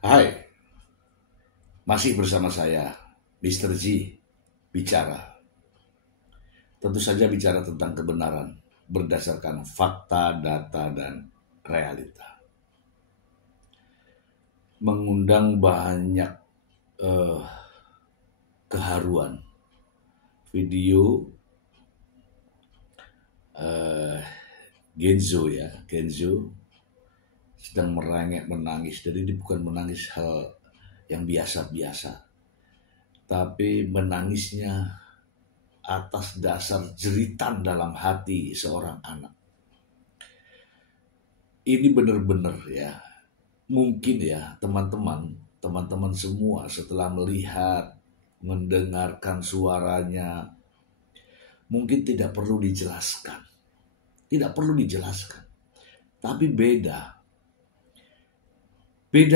Hai, masih bersama saya, Mr. G, bicara. Tentu saja bicara tentang kebenaran berdasarkan fakta, data, dan realita. Mengundang banyak eh, keharuan. Video Genzo sedang merengek menangis. Jadi ini bukan menangis hal yang biasa-biasa, tapi menangisnya atas dasar jeritan dalam hati seorang anak. Ini benar-benar ya, mungkin ya teman-teman semua setelah melihat, mendengarkan suaranya, mungkin tidak perlu dijelaskan. Tidak perlu dijelaskan. Tapi beda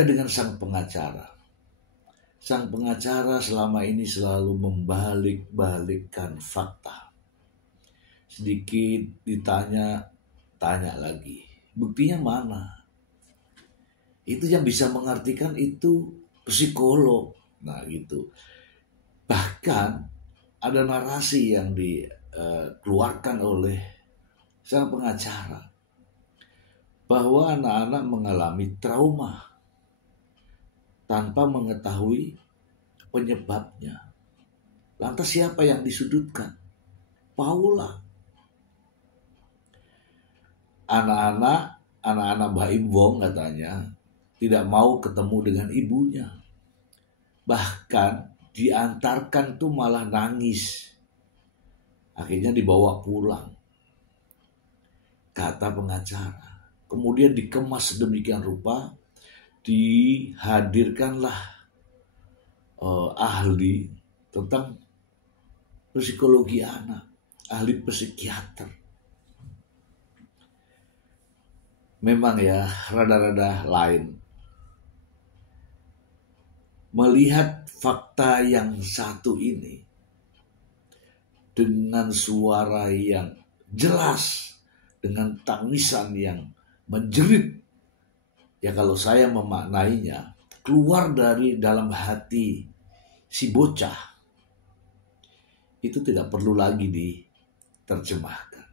dengan sang pengacara. Sang pengacara selama ini selalu membalik-balikkan fakta. Sedikit ditanya, tanya lagi. Buktinya mana? Itu yang bisa mengartikan itu psikolog. Nah gitu. Bahkan ada narasi yang dikeluarkan oleh sang pengacara bahwa anak-anak mengalami trauma tanpa mengetahui penyebabnya. Lantas siapa yang disudutkan? Paula. Anak-anak Mbak Imbong katanya tidak mau ketemu dengan ibunya. Bahkan diantarkan tuh malah nangis. Akhirnya dibawa pulang. Kata pengacara. Kemudian dikemas sedemikian rupa, dihadirkanlah ahli tentang psikologi anak, ahli psikiater. Memang ya rada-rada lain. Melihat fakta yang satu ini dengan suara yang jelas, dengan tangisan yang menjerit, ya kalau saya memaknainya, keluar dari dalam hati si bocah, itu tidak perlu lagi diterjemahkan.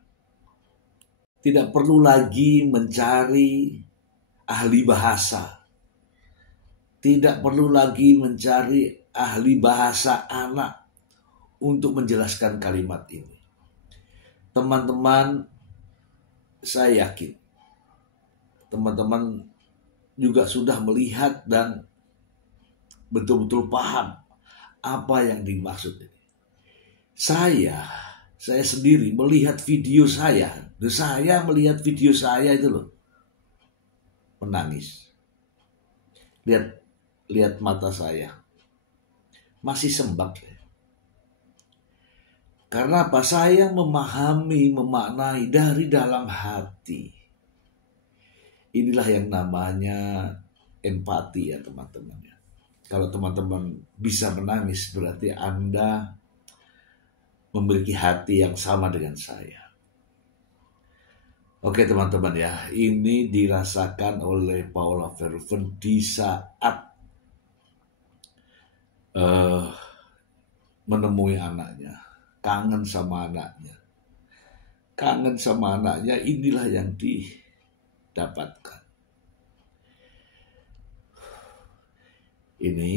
Tidak perlu lagi mencari ahli bahasa. Tidak perlu lagi mencari ahli bahasa anak untuk menjelaskan kalimat ini. Teman-teman, saya yakin teman-teman juga sudah melihat dan betul-betul paham apa yang dimaksud ini. Saya sendiri melihat video saya melihat video saya itu loh, menangis. Lihat mata saya, masih sembab. Karena apa? Saya memaknai dari dalam hati. Inilah yang namanya empati ya teman-teman. Kalau teman-teman bisa menangis berarti Anda memiliki hati yang sama dengan saya. Oke teman-teman ya, ini dirasakan oleh Paula Verhoeven di saat menemui anaknya. Kangen sama anaknya. Inilah yang didapatkan. Ini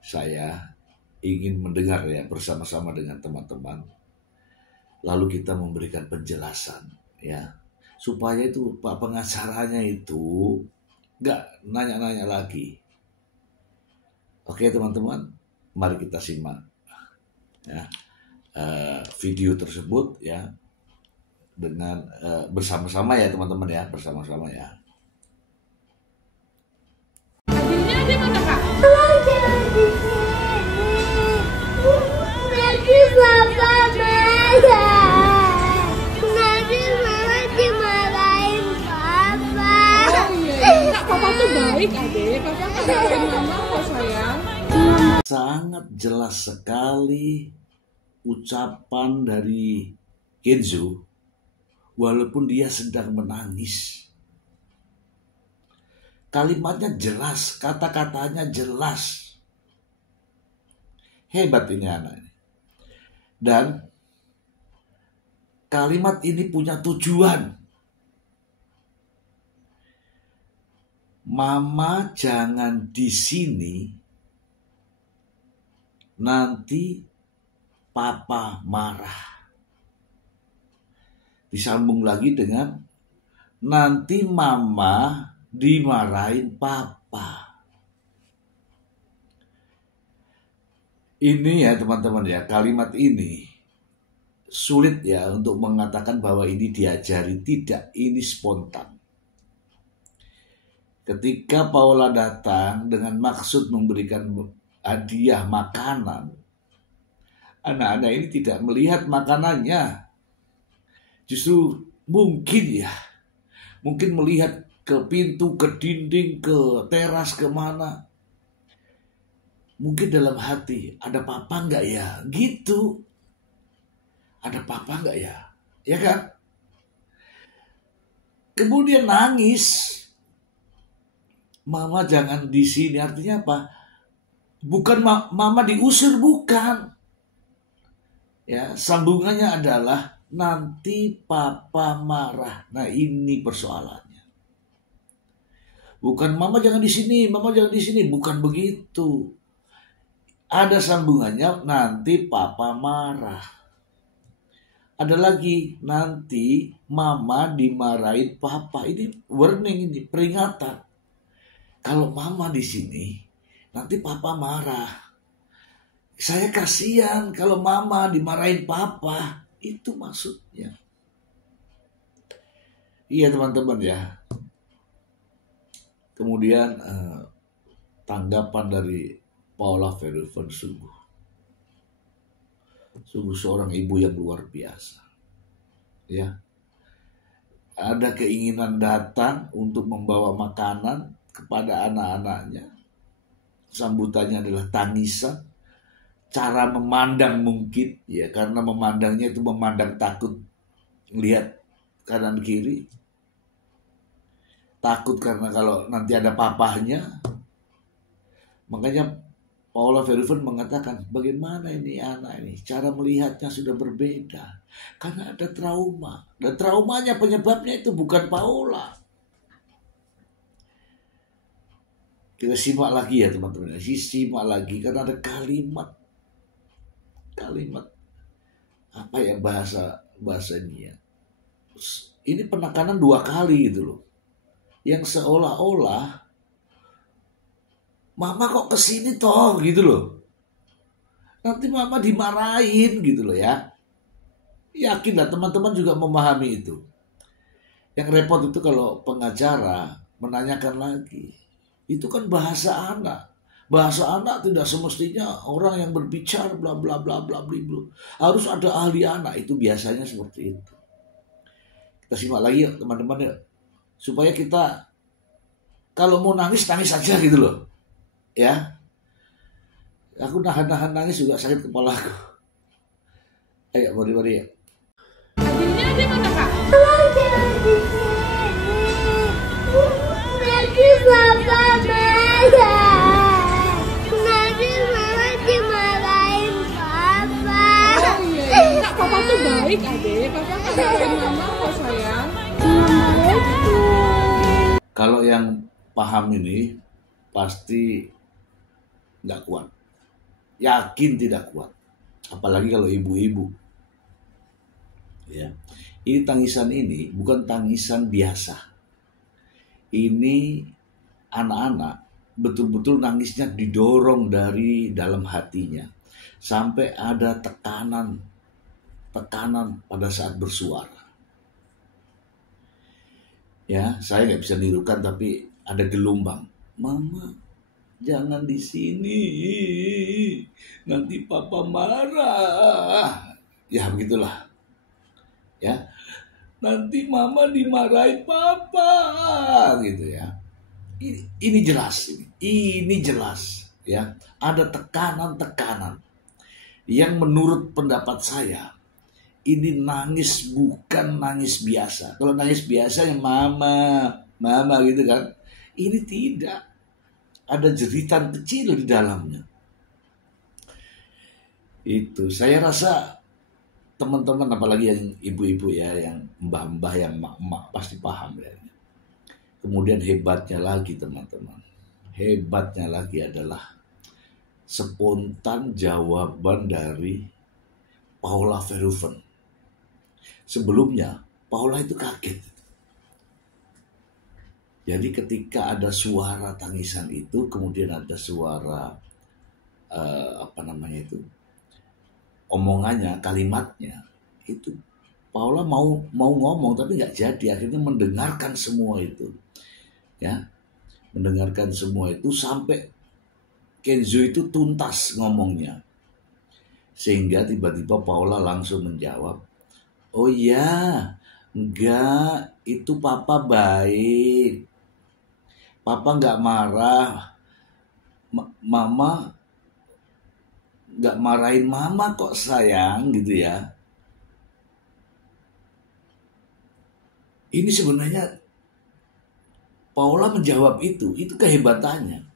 saya ingin mendengar ya bersama-sama dengan teman-teman. Lalu kita memberikan penjelasan ya. Supaya itu Pak pengacaranya itu gak nanya-nanya lagi. Oke teman-teman, mari kita simak ya. Video tersebut ya dengan bersama-sama ya teman-teman ya, bersama-sama ya. Adiknya di mana Kak? Nanti Papa marah. Nanti Mama dimarahin Papa. Oh iya, Kak, Papa tuh baik Adik. Papa nggak marahin Mama kok sayang. Sangat jelas sekali ucapan dari Genzo walaupun dia sedang menangis. Kalimatnya jelas, kata-katanya jelas. Hebat ini anak ini. Dan kalimat ini punya tujuan. Mama jangan di sini, nanti papa marah. Disambung lagi dengan nanti mama dimarahin papa. Ini ya teman-teman ya, kalimat ini sulit ya untuk mengatakan bahwa ini diajari. Tidak, ini spontan. Ketika Paula datang dengan maksud memberikan hadiah makanan, anak-anak ini tidak melihat makanannya. Justru mungkin melihat ke pintu, ke dinding, ke teras, kemana. Mungkin dalam hati, ada papa nggak ya? Gitu. Ada papa nggak ya? Ya kan? Kemudian nangis. Mama jangan di sini. Artinya apa? Bukan mama diusir, bukan. Ya, sambungannya adalah nanti papa marah. Nah, ini persoalannya. Bukan mama jangan di sini, mama jangan di sini, bukan begitu. Ada sambungannya, nanti papa marah. Ada lagi, nanti mama dimarahin papa. Ini warning, ini peringatan. Kalau mama di sini, nanti papa marah. Saya kasihan kalau mama dimarahin papa. Itu maksudnya. Iya teman-teman ya. Kemudian tanggapan dari Paula Verhoeven sungguh seorang ibu yang luar biasa. Ya. Ada keinginan datang untuk membawa makanan kepada anak-anaknya. Sambutannya adalah tangisan. Cara memandang mungkin, ya karena memandangnya itu memandang takut, lihat kanan kiri. Takut karena kalau nanti ada papahnya. Makanya Paula Verhoeven mengatakan, bagaimana ini anak ini, cara melihatnya sudah berbeda. Karena ada trauma. Dan traumanya penyebabnya itu bukan Paula. Kita simak lagi ya teman-teman. Simak lagi karena ada kalimat apa ya bahasanya. Ini penekanan 2 kali gitu loh. Yang seolah-olah mama kok kesini toh gitu loh. Nanti mama dimarahin gitu loh ya. Yakinlah teman-teman juga memahami itu. Yang repot itu kalau pengacara menanyakan lagi. Itu kan bahasa anak. Bahasa anak tidak semestinya orang yang berbicara bla bla bla bla bla. Harus ada ahli anak, itu biasanya seperti itu. Kita simak lagi ya teman-teman ya. Supaya kita kalau mau nangis saja gitu loh. Ya. Aku nahan nangis juga sakit kepala aku. Ayo mari ya. Adiknya ada mana kak? Nanti papa marah. Nanti mama dimarahin papa. Oh iya, kak papa tuh baik adek. Papa nggak marahin mama kok sayang. Kalau yang paham ini pasti nggak kuat. Yakin tidak kuat. Apalagi kalau ibu-ibu. Ya. Ini tangisan ini bukan tangisan biasa. Ini anak-anak betul-betul nangisnya didorong dari dalam hatinya. Sampai ada tekanan pada saat bersuara. Ya, saya nggak bisa nirukan tapi ada gelombang. Mama, jangan di sini. Nanti papa marah. Ya, begitulah. Ya. Nanti mama dimarahin papa gitu ya. Ini jelas ini jelas ya. Ada tekanan-tekanan yang menurut pendapat saya ini nangis bukan nangis biasa. Kalau nangis biasa yang mama gitu kan. Ini tidak. Ada jeritan kecil di dalamnya. Itu saya rasa teman-teman, apalagi yang ibu-ibu ya, yang mbah-mbah, yang mak-mak pasti paham ya. Kemudian hebatnya lagi teman-teman, hebatnya lagi adalah spontan jawaban dari Paula Verhoeven. Sebelumnya Paula itu kaget. Jadi ketika ada suara tangisan itu, kemudian ada suara omongannya, kalimatnya itu, Paula mau ngomong tapi nggak jadi. Akhirnya mendengarkan semua itu, ya, mendengarkan semua itu sampai Kenzo itu tuntas ngomongnya, sehingga tiba-tiba Paula langsung menjawab, oh ya, enggak, itu papa baik, papa nggak marah, mama nggak marahin mama kok sayang, gitu ya. Ini sebenarnya Paula menjawab itu kehebatannya.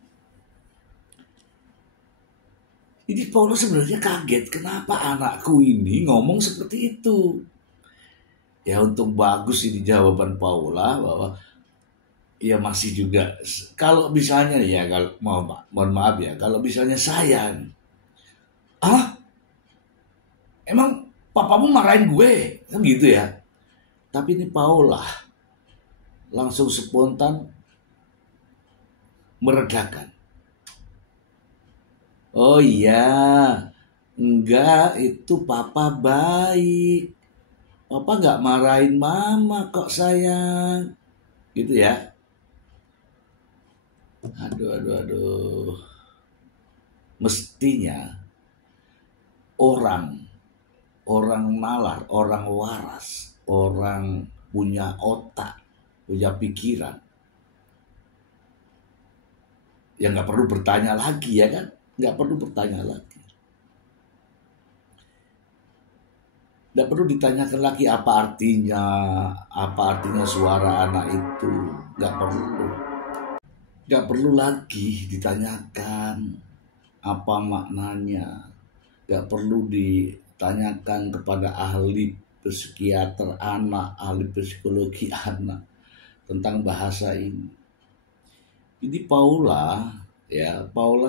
Jadi Paula sebenarnya kaget, kenapa anakku ini ngomong seperti itu. Ya untung bagus ini jawaban Paula, bahwa ya masih juga, kalau misalnya ya, kalau mohon maaf ya, kalau misalnya saya, emang papamu marahin gue, kan gitu ya. Tapi ini Paula langsung spontan meredakan. Oh iya, enggak, itu papa baik, papa nggak marahin mama kok sayang, gitu ya. Aduh. Mestinya orang nalar, orang waras, orang punya otak, punya pikiran, ya nggak perlu bertanya lagi, ya kan? Nggak perlu bertanya lagi. Nggak perlu ditanyakan lagi apa artinya suara anak itu. Nggak perlu lagi ditanyakan apa maknanya. Nggak perlu ditanyakan kepada ahli psikiater anak, ahli psikologi anak tentang bahasa ini. Ini Paula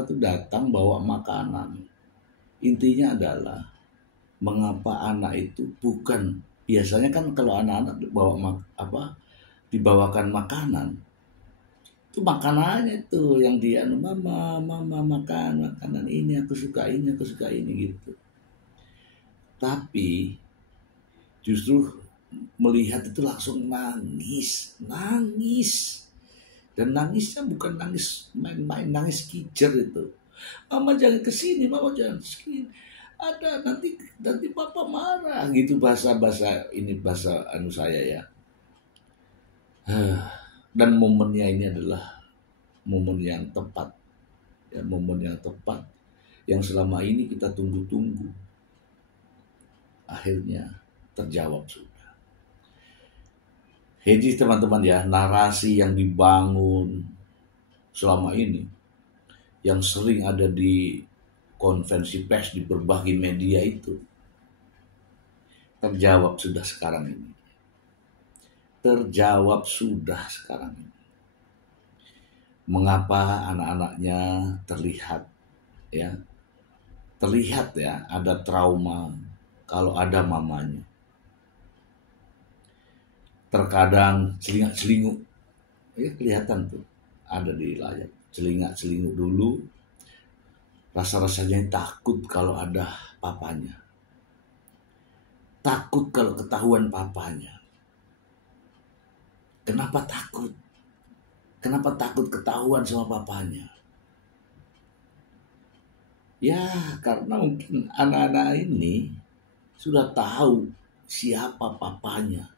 tuh datang bawa makanan. Intinya adalah mengapa anak itu bukan, biasanya kan kalau anak-anak dibawakan makanan, itu makanannya itu yang dia, mama makan makanan ini, aku suka ini gitu. Tapi justru melihat itu langsung nangis. Dan nangisnya bukan nangis main-main, nangis kijer itu. Mama jangan kesini, mama jangan kesini. Ada nanti papa marah gitu, bahasa saya ya. Dan momennya ini adalah momen yang tepat, ya, momen yang tepat yang selama ini kita tunggu-tunggu. Akhirnya terjawab sudah. Jadi teman-teman ya, narasi yang dibangun selama ini, yang sering ada di konvensi pers, di berbagai media itu, terjawab sudah sekarang ini. Mengapa anak-anaknya terlihat ya ada trauma kalau ada mamanya. Terkadang celingak-celinguk, ya kelihatan tuh ada di layar, celingak-celinguk dulu, rasa-rasanya takut kalau ada papanya, takut kalau ketahuan papanya. Kenapa takut? Kenapa takut ketahuan sama papanya? Ya karena mungkin anak-anak ini sudah tahu siapa papanya.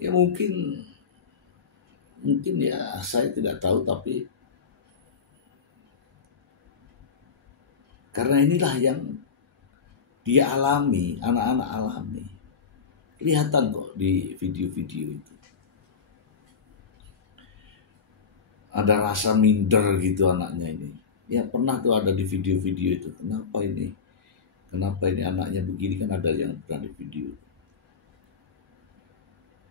Ya mungkin ya saya tidak tahu, tapi karena inilah yang dia alami, anak-anak alami. Kelihatan kok di video-video itu. ada rasa minder gitu anaknya ini. Ya pernah tuh ada di video-video itu. Kenapa ini? Kenapa ini anaknya begini, kan ada yang pernah di video.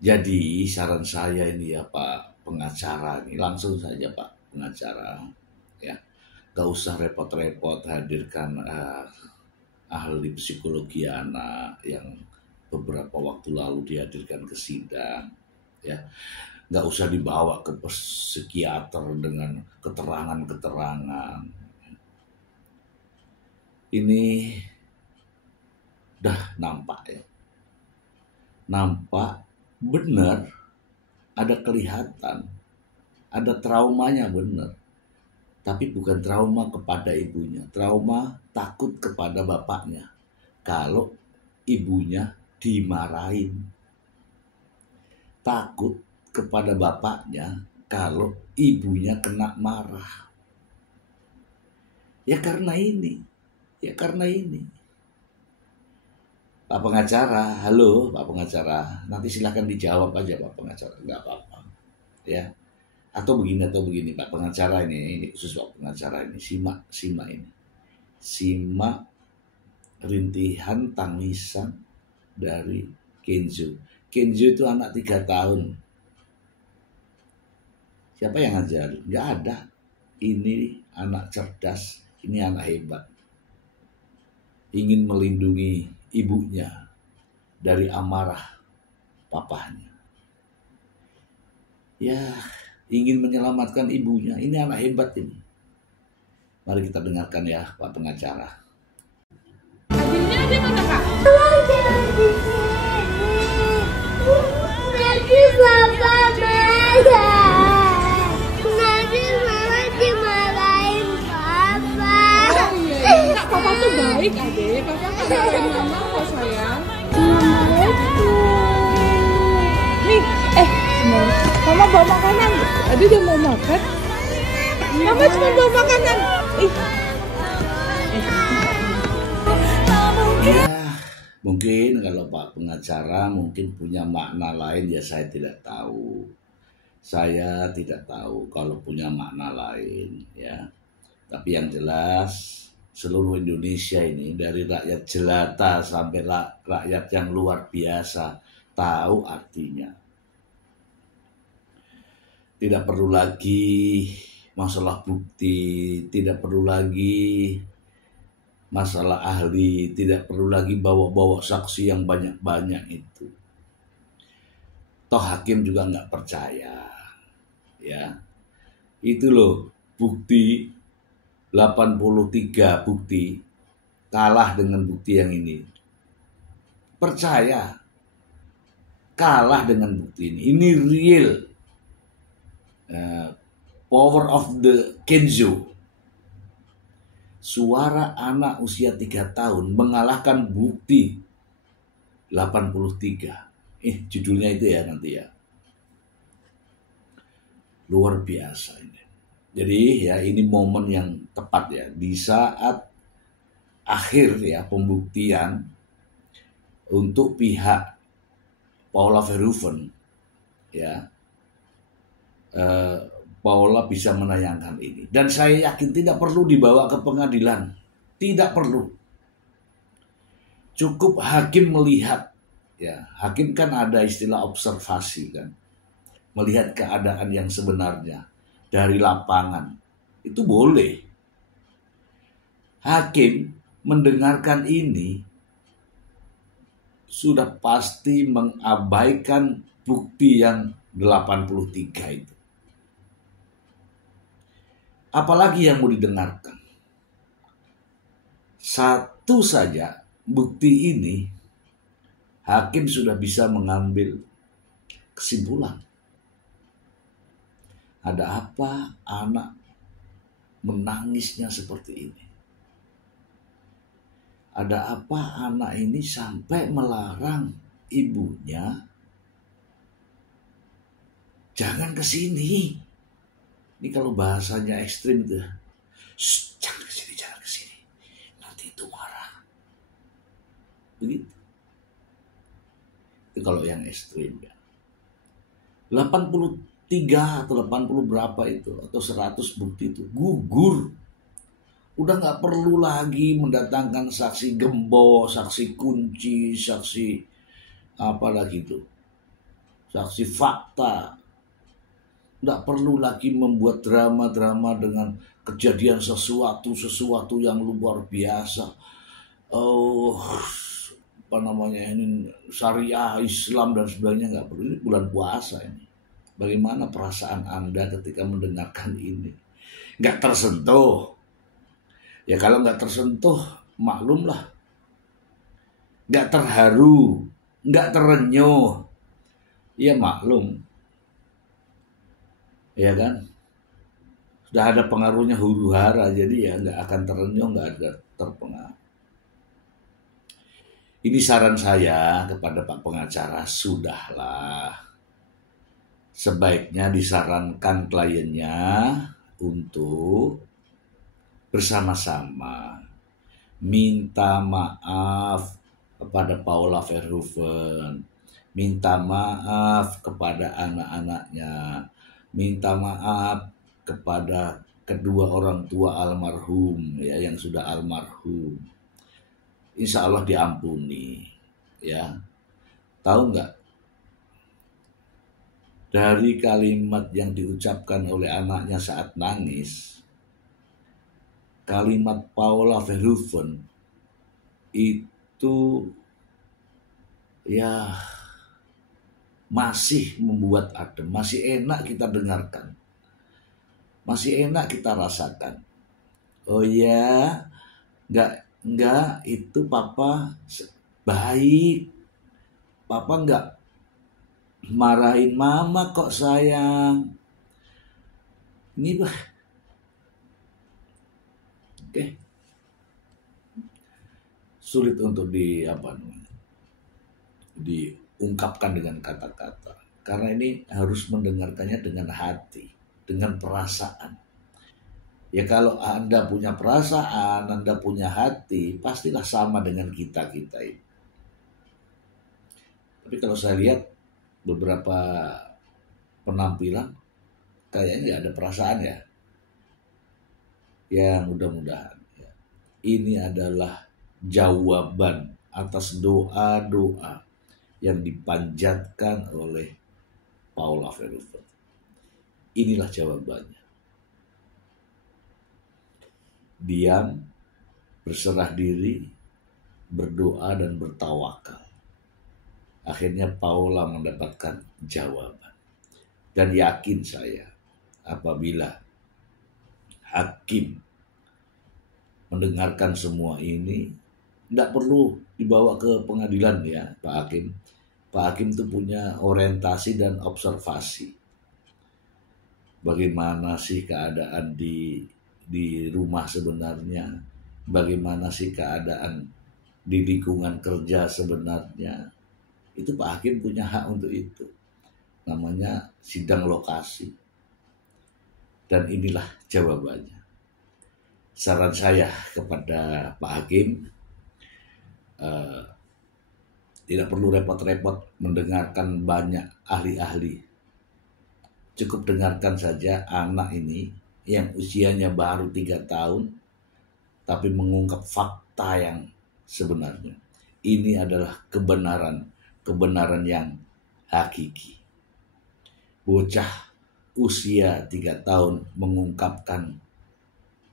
Jadi saran saya ini ya Pak pengacara ini, langsung saja Pak pengacara, ya gak usah repot-repot hadirkan ahli psikologi anak yang beberapa waktu lalu dihadirkan ke sidang, ya gak usah dibawa ke psikiater dengan keterangan-keterangan. Ini dah nampak ya, nampak benar, ada kelihatan, ada traumanya benar. Tapi bukan trauma kepada ibunya, trauma takut kepada bapaknya. Kalau ibunya dimarahin, takut kepada bapaknya kalau ibunya kena marah. Ya karena ini. Pak pengacara, halo Pak pengacara, nanti silahkan dijawab aja Pak pengacara, nggak apa-apa, ya. Atau begini Pak pengacara ini khusus Pak pengacara ini, simak ini, simak rintihan tangisan dari Kenzo. Kenzo itu anak 3 tahun. Siapa yang ngajarin? Nggak ada. Ini anak cerdas, ini anak hebat. Ingin melindungi ibunya dari amarah papahnya. Ya, ingin menyelamatkan ibunya. Ini anak hebat ini. Mari kita dengarkan ya Pak pengacara. Adiknya ada mana Kak? Jangan di sini. Nanti papa marah. Nanti mama dimarahin papa. Oh iya, Kak, papa tuh baik adek. Papa nggak marahin mama kok sayang. Nih, mama bawa makanan. Adik udah mau makan. Mama cuma bawa makanan. Ya, mungkin kalau Pak pengacara mungkin punya makna lain, ya saya tidak tahu. Saya tidak tahu kalau punya makna lain, ya. Tapi yang jelas seluruh Indonesia ini dari rakyat jelata sampai rakyat yang luar biasa tahu artinya. Tidak perlu lagi masalah bukti, tidak perlu lagi masalah ahli, tidak perlu lagi bawa-bawa saksi yang banyak-banyak itu. Toh hakim juga nggak percaya, ya. Itu loh bukti 83 bukti kalah dengan bukti yang ini. Percaya, kalah dengan bukti ini. Ini real power of the Kenzo. Suara anak usia 3 tahun mengalahkan bukti 83. Judulnya itu ya nanti ya. Luar biasa ini. Jadi ya ini momen yang tepat ya. Di saat akhir ya pembuktian untuk pihak Paula Verhoeven ya. Paula bisa menayangkan ini. Dan saya yakin tidak perlu dibawa ke pengadilan. Tidak perlu. Cukup hakim melihat. Ya, hakim kan ada istilah observasi kan. Melihat keadaan yang sebenarnya dari lapangan. Itu boleh. Hakim mendengarkan ini sudah pasti mengabaikan bukti yang 83 itu. Apalagi yang mau didengarkan. Satu saja bukti ini hakim sudah bisa mengambil kesimpulan. Ada apa anak menangisnya seperti ini? Ada apa anak ini sampai melarang ibunya jangan ke sini? Ini kalau bahasanya ekstrim tuh, jangan ke sini, nanti itu marah. Begitu. Itu kalau yang ekstrim ya. 83 3 atau 80 berapa itu, atau 100 bukti itu gugur. Udah nggak perlu lagi mendatangkan saksi gembos, saksi kunci, saksi apa lagi itu, saksi fakta. Nggak perlu lagi membuat drama-drama dengan kejadian sesuatu yang luar biasa. Oh, apa namanya ini, syariah, Islam dan sebagainya, nggak perlu. Ini bulan puasa ini. Bagaimana perasaan Anda ketika mendengarkan ini? Nggak tersentuh. Ya kalau nggak tersentuh, maklumlah. Nggak terharu, nggak terenyuh, ya maklum. Ya kan? Sudah ada pengaruhnya huru hara, jadi ya nggak akan terenyuh, nggak ada terpengaruh. Ini saran saya kepada Pak Pengacara, sudahlah. Sebaiknya disarankan kliennya untuk bersama-sama minta maaf kepada Paula Verhoeven, minta maaf kepada anak-anaknya, minta maaf kepada kedua orang tua almarhum, ya, yang sudah almarhum. Insya Allah diampuni, ya. Tahu nggak? Dari kalimat yang diucapkan oleh anaknya saat nangis, kalimat Paula Verhoeven itu ya masih membuat adem, masih enak kita dengarkan, masih enak kita rasakan. Oh ya, enggak, itu papa baik, papa enggak marahin mama kok sayang. Ini Oke. Sulit untuk diungkapkan dengan kata-kata. Karena ini harus mendengarkannya dengan hati, dengan perasaan. Ya kalau Anda punya perasaan, Anda punya hati, pastilah sama dengan kita-kita ini. Tapi kalau saya lihat beberapa penampilan, kayaknya nggak ada perasaan ya. Ya mudah-mudahan ya, ini adalah jawaban atas doa-doa yang dipanjatkan oleh Paula Verhoeven. Inilah jawabannya. Diam, berserah diri, berdoa dan bertawakal. Akhirnya Paula mendapatkan jawaban. Dan yakin saya, apabila hakim mendengarkan semua ini, tidak perlu dibawa ke pengadilan ya Pak Hakim. Pak Hakim itu punya orientasi dan observasi. Bagaimana sih keadaan di rumah sebenarnya? Bagaimana sih keadaan di lingkungan kerja sebenarnya? Itu Pak Hakim punya hak untuk itu. Namanya sidang lokasi. Dan inilah jawabannya. Saran saya kepada Pak Hakim, tidak perlu repot-repot mendengarkan banyak ahli-ahli. Cukup dengarkan saja anak ini yang usianya baru 3 tahun, tapi mengungkap fakta yang sebenarnya. Ini adalah kebenaran yang hakiki. Bocah usia 3 tahun mengungkapkan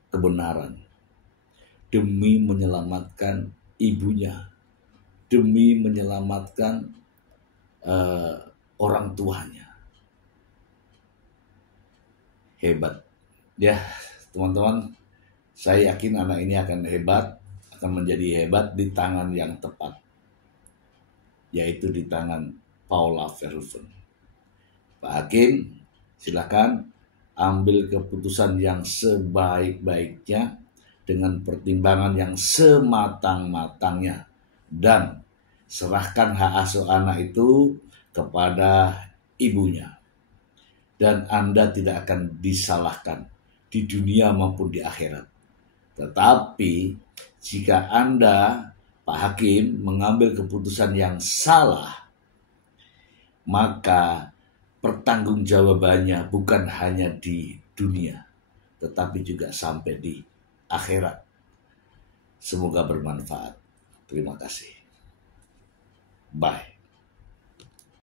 kebenaran demi menyelamatkan ibunya, demi menyelamatkan orang tuanya. Hebat ya teman-teman, saya yakin anak ini akan hebat, akan menjadi hebat di tangan yang tepat, yaitu di tangan Paula Verhoeven. Pak Hakim, silakan ambil keputusan yang sebaik-baiknya dengan pertimbangan yang sematang-matangnya dan serahkan hak asuh anak itu kepada ibunya. Dan Anda tidak akan disalahkan di dunia maupun di akhirat. Tetapi jika Anda, Pak Hakim, mengambil keputusan yang salah, maka pertanggungjawabannya bukan hanya di dunia, tetapi juga sampai di akhirat. Semoga bermanfaat. Terima kasih. Bye.